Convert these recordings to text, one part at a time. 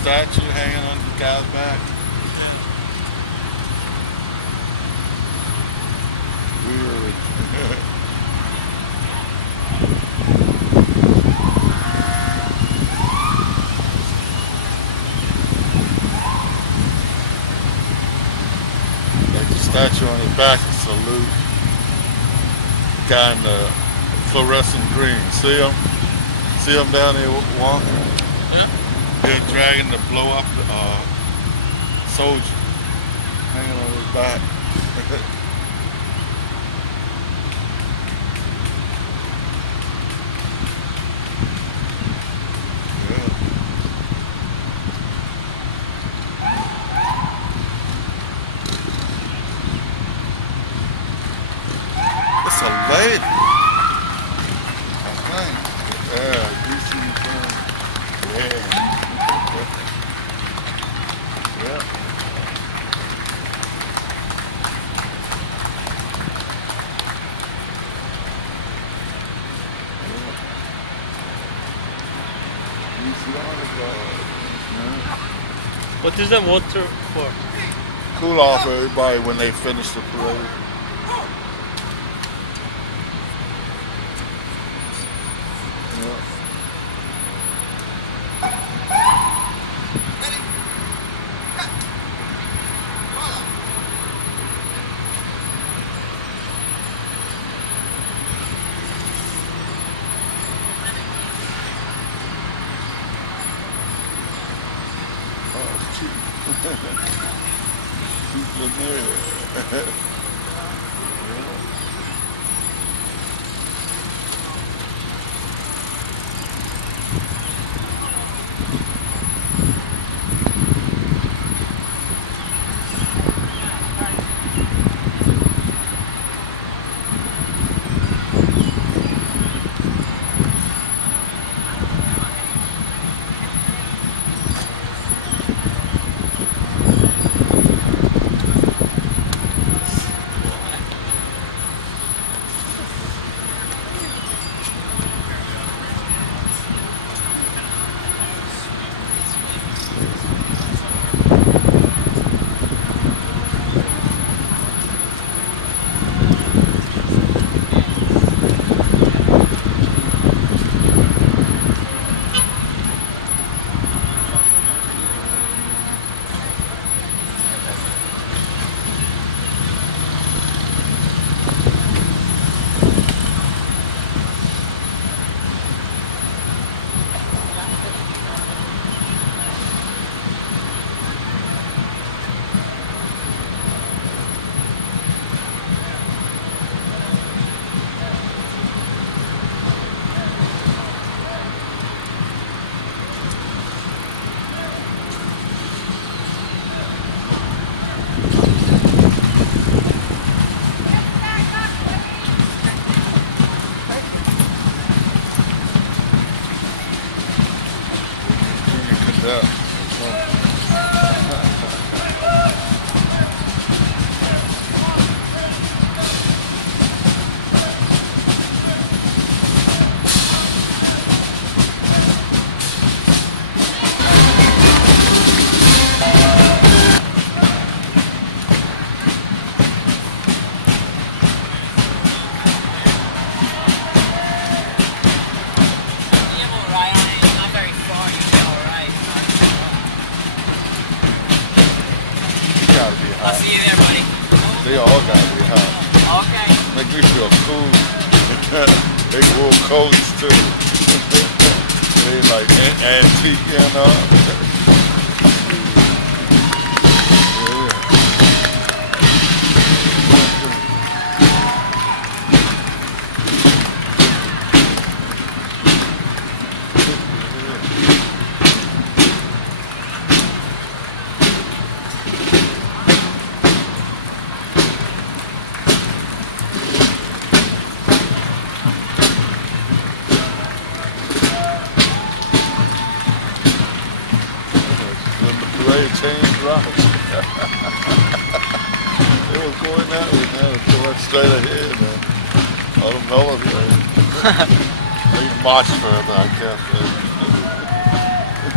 statue hanging on the guy's back. Weird. Like the statue on his back is salute. Guy in the fluorescent green. See him? See him down there walking? Yeah. They're dragging to blow up soldier hanging on his back. Yeah. It's a lady. I think. Yeah, DC thing. Yeah. Yeah. What is the water for? Cool off everybody when they finish the parade. Yeah. She's in there. Yeah. I'll see you there, buddy. They all gotta be hot. Okay. Make me feel cool. They wore coats too. They like antique, you know. Parade changed routes. They were going that way now, they went straight ahead, man. All the military. They marched further, I guess.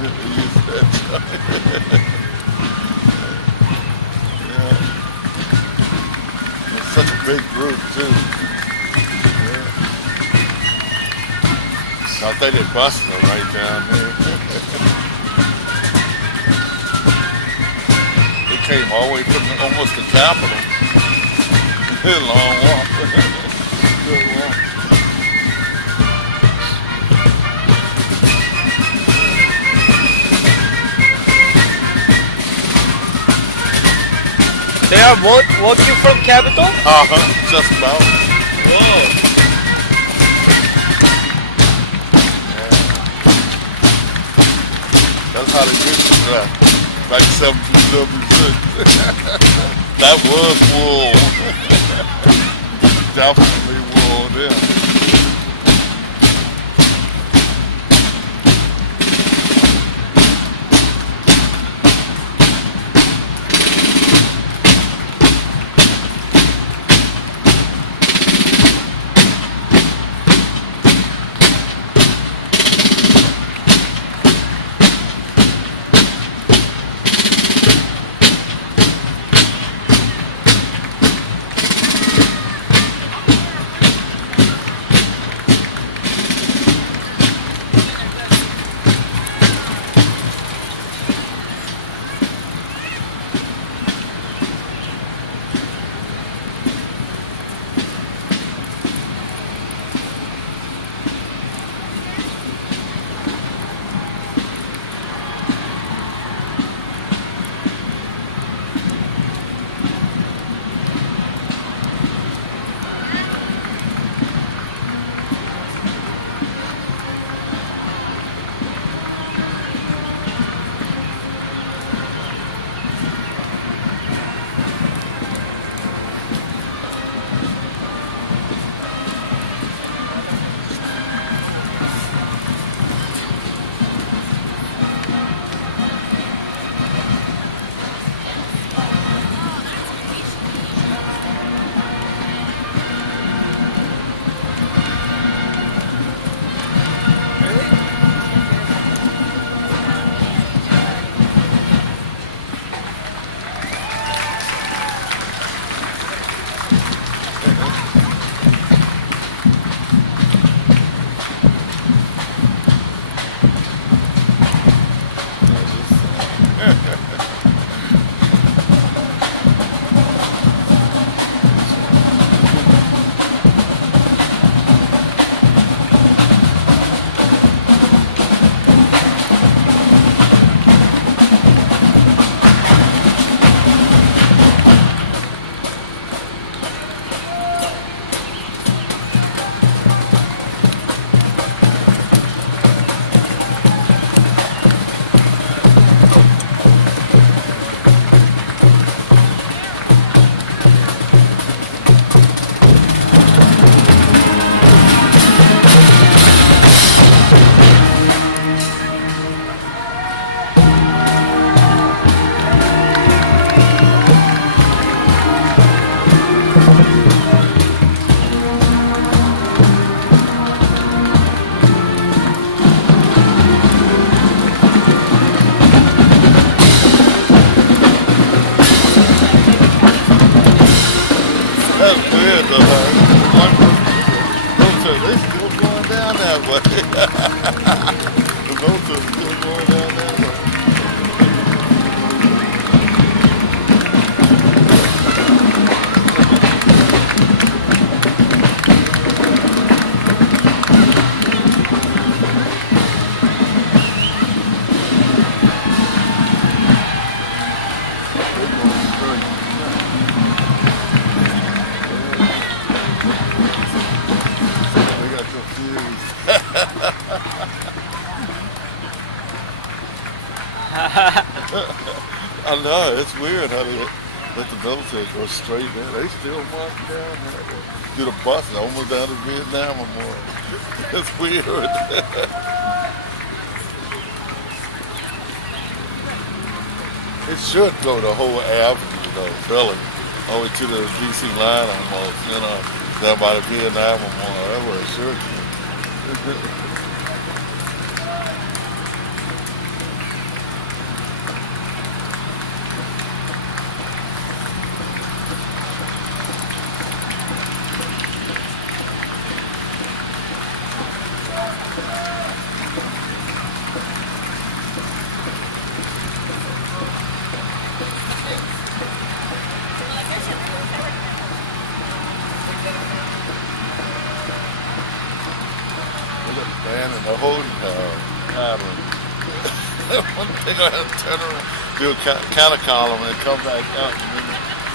They used that. big group too. Yeah. I think they're busting them right down there. They came all the way from almost the Capitol. Long walk. Good walk. They are walking from Capitol? Just about. Whoa. Yeah. That's how they used to drive. Like 1776. That was wool. Definitely wool then. I know, it's weird how they let the military go straight in. They still march down there. To the bus, almost down to Vietnam Memorial. It's weird. It should go the whole avenue, you know, really, all the way to the DC line almost, you know, down by the Vietnam Memorial. That's where it should go. man, and the whole paddling. One thing I had to turn around, do a counter column and come back out and then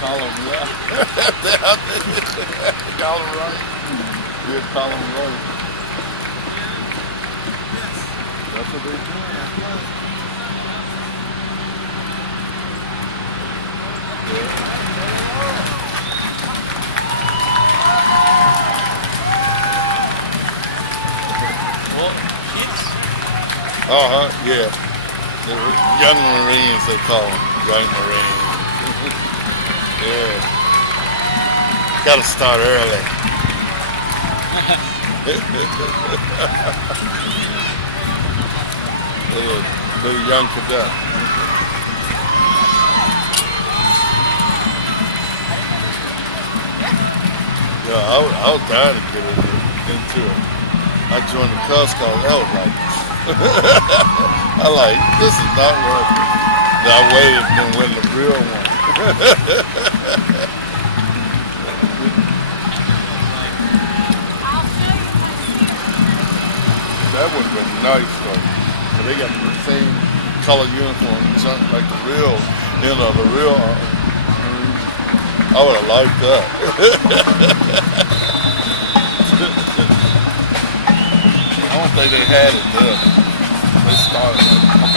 column left. Column right. Do a column right. That's what they do. What? Kids? Yeah. The young Marines, they call them. Young Marines. Yeah. Gotta start early. Little young cadet. Yeah, I was dying to get into it. I joined the Cub Scouts. I was like, I like, this is not worth it. I waited and then win the real one. That would have been nice though. But they got the same color uniform, something like the real, the real. I would have liked that. I don't think they had it there. They started it.